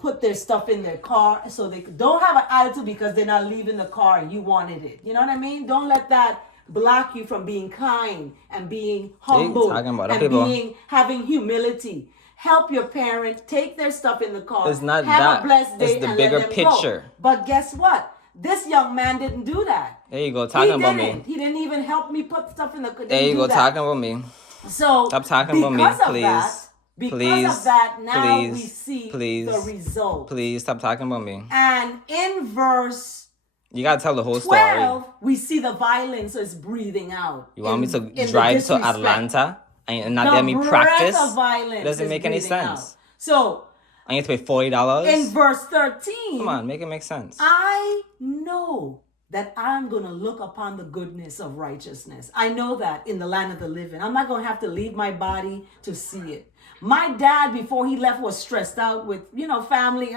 put their stuff in their car, so they don't have an attitude because they're not leaving the car and you wanted it. You know what I mean? Don't let that block you from being kind and being humble and being having humility. Help your parent take their stuff in the car. It's not have that. a blessed day it's the and bigger let them picture. Go. But guess what? This young man didn't do that. There you go, talking about me. He didn't even help me put stuff in the car. There you go, talking about me. So stop talking about me, please. Because of that, now we see the result. Please stop talking about me. And in verse you gotta tell the whole 12, story. we see the violence is breathing out. You want me to drive to Atlanta and not let me practice? It doesn't make any sense. Out. So I need to pay $40. In verse 13, come on, make it make sense. I know that I'm going to look upon the goodness of righteousness. I know that in the land of the living. I'm not going to have to leave my body to see it. My dad, before he left, was stressed out with, family,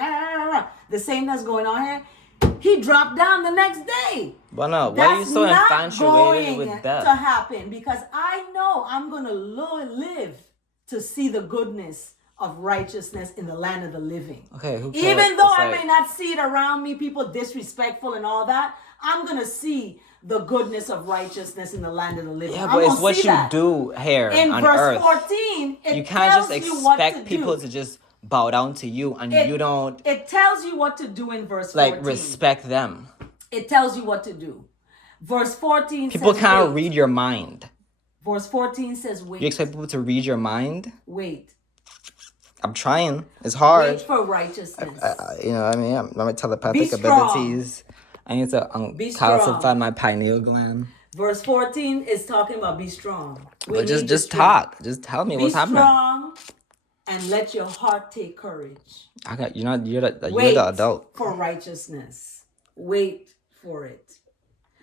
the same that's going on here. He dropped down the next day. But no, why are you so infatuated with that? That's not going to happen because I know I'm going to live to see the goodness of righteousness in the land of the living. Okay, even though I may not see it around me, people disrespectful and all that, I'm going to see the goodness of righteousness in the land of the living. Yeah, but it's what you do here on earth. In verse 14, you can't just expect people to just bow down to you and you don't. It tells you what to do in verse 14. Like, respect them. It tells you what to do. Verse 14 people says, can't read your mind. Verse 14 says, wait. You expect people to read your mind? Wait. I'm trying. It's hard. Wait for righteousness. I'm my telepathic abilities. I need to calcify my pineal gland. Verse 14 is talking about be strong. But just talk. Just tell me what's happening. Be strong and let your heart take courage. You're the adult. Wait for righteousness. Wait for it.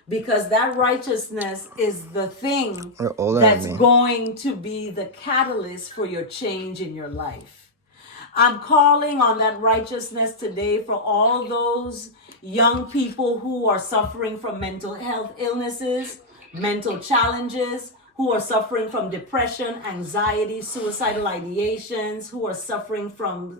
Because that righteousness is the thing that's going to be the catalyst for your change in your life. I'm calling on that righteousness today for all those young people who are suffering from mental health illnesses, mental challenges, who are suffering from depression, anxiety, suicidal ideations, who are suffering from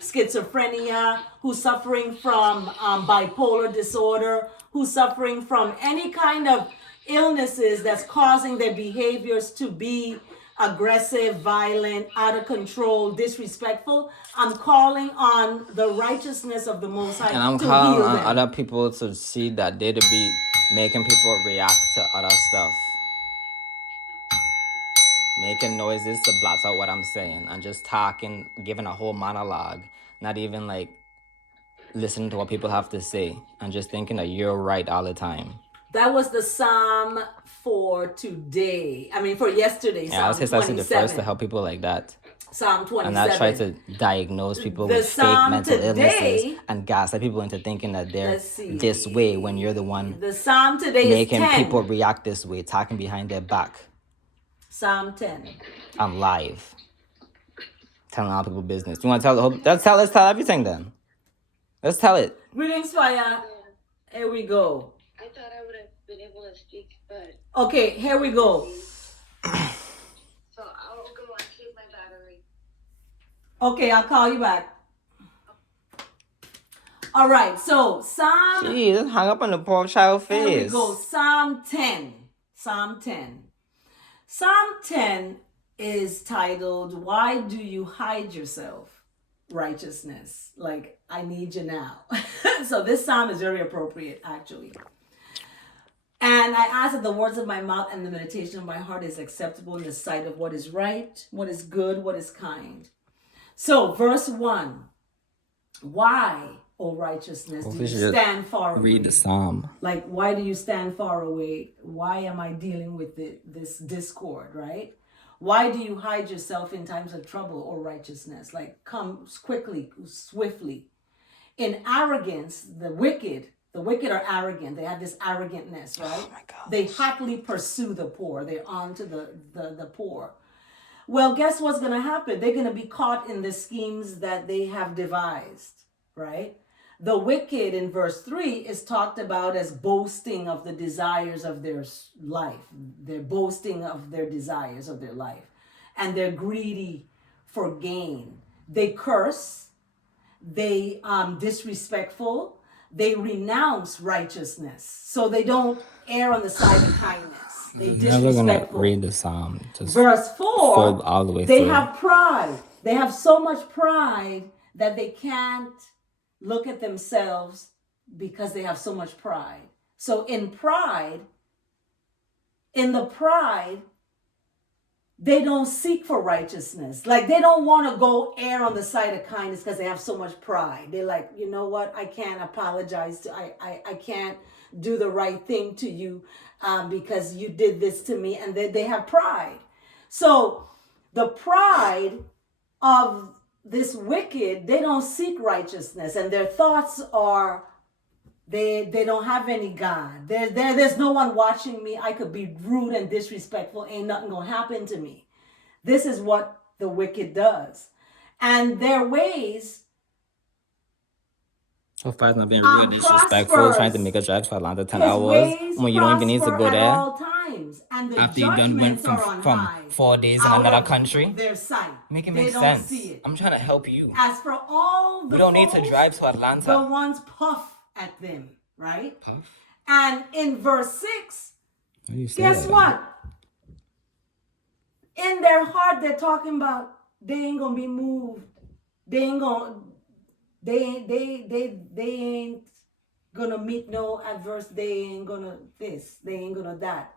schizophrenia, who's suffering from bipolar disorder, who's suffering from any kind of illnesses that's causing their behaviors to be aggressive, violent, out of control, disrespectful. I'm calling on the righteousness of the Most High to heal them. And I'm calling on other people to see that they to be making people react to other stuff. Making noises to blot out what I'm saying and just talking, giving a whole monologue, not even like listening to what people have to say and just thinking that you're right all the time. That was the Psalm for today. For yesterday. Yeah, I was the first to help people like that. Psalm 27. And not try to diagnose people with fake mental illnesses and gaslight people into thinking that they're this way when you're the one the Psalm today making is 10. people react this way, talking behind their back. Psalm 10. I'm live. Telling all people business. You want to tell the whole... Let's tell everything then. Let's tell it. Greetings, Fire. Here we go. I thought I would have been able to speak, but... Okay, here we go. So I'll go and save my battery. Okay, I'll call you back. All right, so Psalm... Gee, just hung up on the poor child face. Here we go. Psalm 10. Psalm 10. Psalm 10 is titled, Why Do You Hide Yourself? Righteousness. Like, I need you now. So this psalm is very appropriate, actually. And I ask that the words of my mouth and the meditation of my heart is acceptable in the sight of what is right, what is good, what is kind. So, verse 1. Why, O righteousness, do you stand far away? Read the psalm. Like, why do you stand far away? Why am I dealing with this discord, right? Why do you hide yourself in times of trouble, or righteousness? Like, come quickly, swiftly. In arrogance, the wicked are arrogant. They have this arrogantness, right? Oh my God. They happily pursue the poor. They're on to the poor. Well, guess what's going to happen? They're going to be caught in the schemes that they have devised, right? The wicked in verse 3 is talked about as boasting of the desires of their life. They're boasting of their desires of their life. And they're greedy for gain. They curse. they disrespectful, they renounce righteousness. So they don't err on the side of kindness. They Never gonna disrespectful. read the psalm. Just Verse 4, fold all the way they through. have pride. They have so much pride that they can't look at themselves because they have so much pride. So in the pride, they don't seek for righteousness. Like they don't want to go err on the side of kindness because they have so much pride. They're like, you know what? I can't apologize to, I can't do the right thing to you because you did this to me. And they have pride. So the pride of this wicked, they don't seek righteousness, and their thoughts are they don't have any God. There's no one watching me. I could be rude and disrespectful. Ain't nothing gonna happen to me. This is what the wicked does. And their ways So far as not being rude, disrespectful, prospers. trying to make a drive for Atlanta 10 His hours ways when you don't even need to go prosper at there. all times, and the After you done went judgments are on from high 4 days in out another of country. their sight. Make it They make don't sense. see it. I'm trying to help you. As for all the We don't need to foes, drive to the Atlanta. ones puff at them, right? Puff? And in verse 6, How do you say guess that? what? In their heart, they're talking about they ain't gonna be moved. They ain't gonna meet no adverse. They ain't gonna this. They ain't gonna that.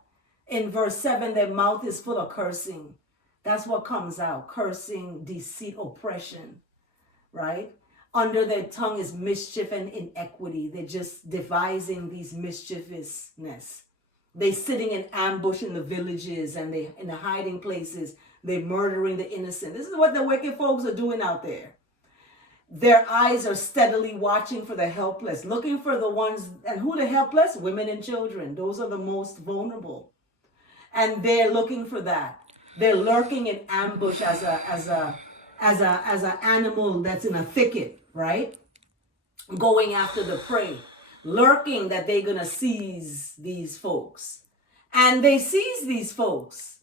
In verse 7, their mouth is full of cursing. That's what comes out. Cursing, deceit, oppression, right? Under their tongue is mischief and inequity. They're just devising these mischievousness. They sitting in ambush in the villages and they in the hiding places. They're murdering the innocent. This is what the wicked folks are doing out there. Their eyes are steadily watching for the helpless, looking for the ones, and who the helpless? Women and children. Those are the most vulnerable. And they're looking for that. They're lurking in ambush as an animal that's in a thicket, right? Going after the prey, lurking that they're gonna seize these folks. And they seize these folks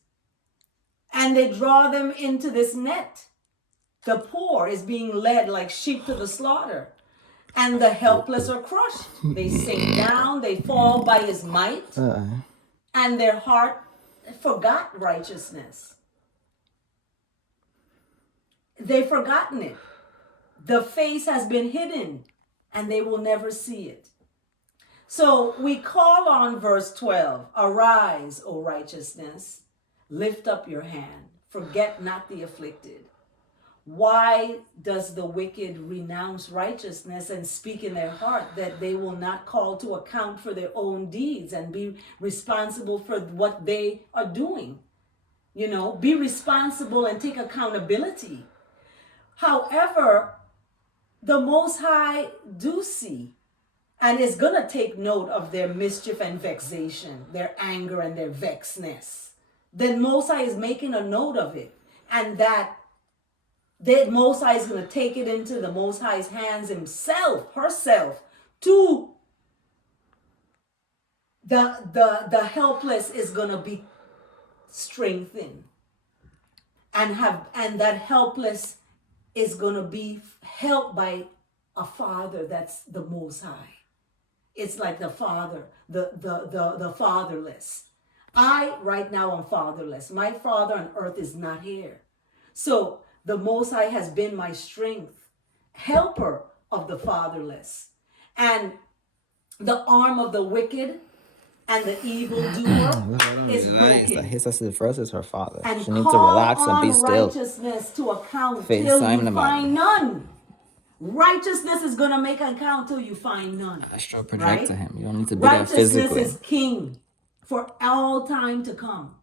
and they draw them into this net. The poor is being led like sheep to the slaughter, and the helpless are crushed. They sink down, they fall by his might, and their heart forgot righteousness. They've forgotten it. The face has been hidden, and they will never see it. So we call on verse 12, arise, O righteousness, lift up your hand, forget not the afflicted. Why does the wicked renounce righteousness and speak in their heart that they will not call to account for their own deeds and be responsible for what they are doing? You know, be responsible and take accountability. However, the Most High do see and is going to take note of their mischief and vexation, their anger and their vexedness. The Most High is making a note of it, and that the Most High is going to take it into the Most High's hands herself, to the helpless is going to be strengthened, and that helpless is going to be helped by a father that's the Most High. It's like the father, the fatherless. I right now am fatherless. My father on earth is not here. So the Most High has been my strength, helper of the fatherless. And the arm of the wicked and the evildoer is broken. His sister first is her father. And she needs to relax and be still. Righteousness to account Face till time you them find none. Righteousness is going to make account till you find none. Astral project to him. You don't need to be there physically. Righteousness is king for all time to come.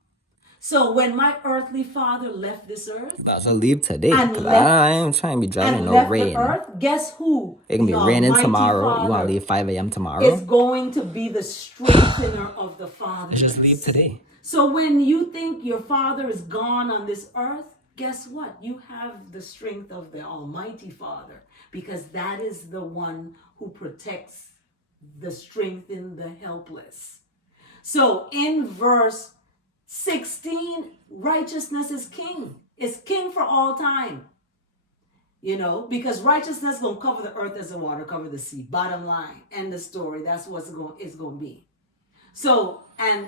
So when my earthly father left this earth, about to leave today. And I ain't trying to be driving no left rain. the earth, guess who? It can be The raining Almighty tomorrow. Father You want to leave 5 a.m. tomorrow? is going to be the strengthener of the father. Just leave today. So when you think your father is gone on this earth, guess what? You have the strength of the Almighty Father, because that is the one who protects the strengthen the helpless. So in verse 16, righteousness is king. It's king for all time. You know, because righteousness gonna cover the earth as the water cover the sea. Bottom line, end the story. That's what's it's gonna be. So and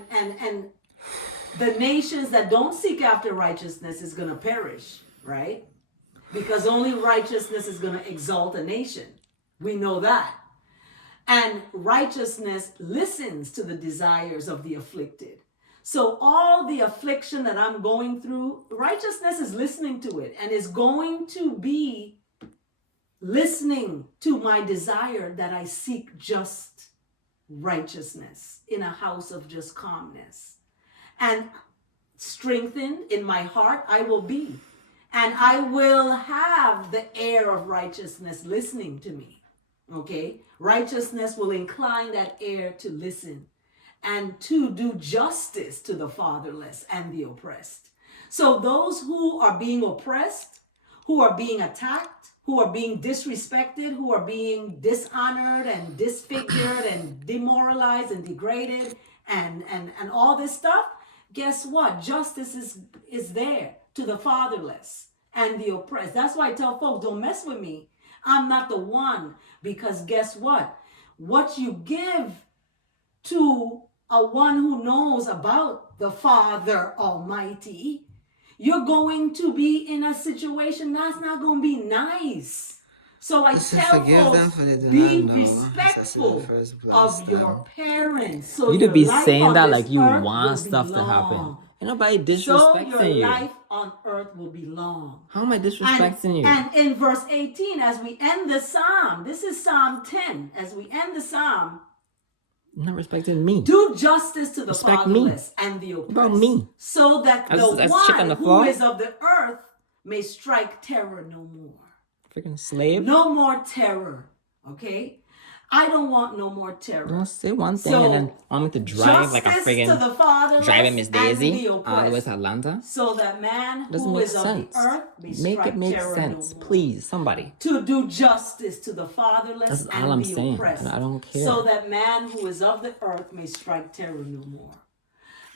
the nations that don't seek after righteousness is gonna perish, right? Because only righteousness is gonna exalt a nation. We know that. And righteousness listens to the desires of the afflicted. So all the affliction that I'm going through, righteousness is listening to it and is going to be listening to my desire that I seek just righteousness in a house of just calmness. And strengthened in my heart I will be. And I will have the air of righteousness listening to me. Okay? Righteousness will incline that ear to listen and to do justice to the fatherless and the oppressed. So those who are being oppressed, who are being attacked, who are being disrespected, who are being dishonored and disfigured and demoralized and degraded and all this stuff, guess what? Justice is there to the fatherless and the oppressed. That's why I tell folks, don't mess with me. I'm not the one, because guess what? What you give to a one who knows about the Father Almighty, you're going to be in a situation that's not going to be nice. So I tell folks, be respectful of your parents. So You to be life saying on that this like you earth want will stuff be to happen. long. Ain't nobody So disrespecting your you. life on earth will be long. How am I disrespecting you? And in verse 18, as we end the psalm, this is Psalm 10, as we end the psalm, You're not respecting me. do justice to the Respect me. fatherless and the What oppressed, about me? so that As the shit on one the who floor? is of the earth may strike terror no more. Freaking slave. No more terror, okay? I don't want no more terror. Don't say one thing So, and then want me to drive like a justice to friggin' the fatherless driving Miss and Daisy the all the way oppressed, to Atlanta. so that man Doesn't who make is of sense. the earth may Make strike it make terror sense, no more. please, somebody. To do justice to the fatherless That's and all I'm the saying. oppressed, I don't care. so that man who is of the earth may strike terror no more.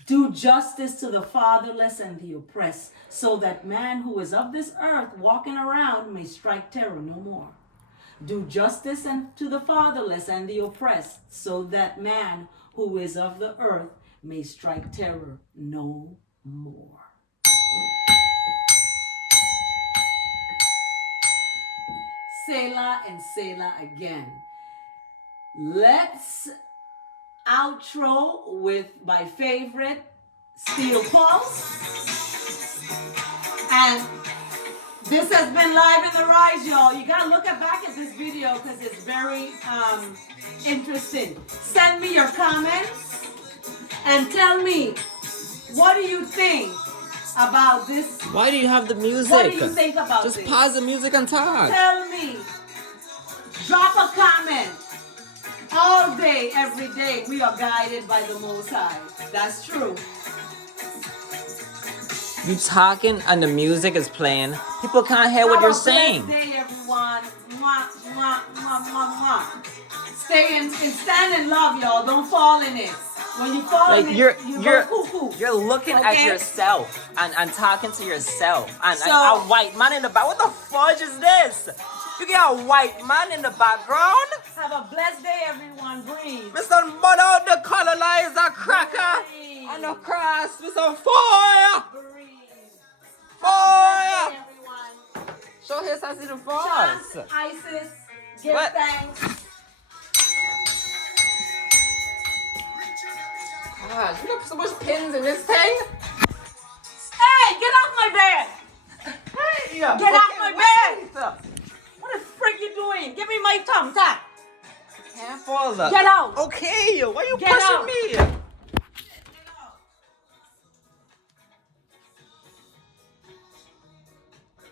Do justice to the fatherless and the oppressed, so that man who is of this earth walking around may strike terror no more. Do justice to the fatherless and the oppressed, so that man who is of the earth may strike terror no more. Selah and Selah again. Let's outro with my favorite, Steel Pulse. And this has been Live in the Rise, y'all. You gotta look back at this video because it's very interesting. Send me your comments and tell me, what do you think about this? Why do you have the music? What do you think about Just this? pause the music and talk. Tell me. Drop a comment. All day, every day, we are guided by the Most High. That's true. You talking and the music is playing. People can't hear what Have you're a saying. blessed day, everyone. Mwah, mwah, mwah, mwah, mwah. Stay in stand in love, y'all. Don't fall in it. When you fall Like in you're it, you go cuckoo. you're looking at Okay? yourself and talking to yourself and So- a white man in the back. What the fudge is this? You got a white man in the background? Have a blessed day, everyone. Breathe. Mr. Mud out the colonizer cracker Breathe. on the cross. Mr. Fire! Breathe. Fire! Have a blessed day, everyone. Show his ass in the Chant, force. Isis, give What? thanks. Gosh, you got so much pins in this thing. Hey, get off my bed! Hey, Get off my bed! What the frick you doing? Give me my thumbs up. Careful. Get out. Okay, why you Get pushing out. me?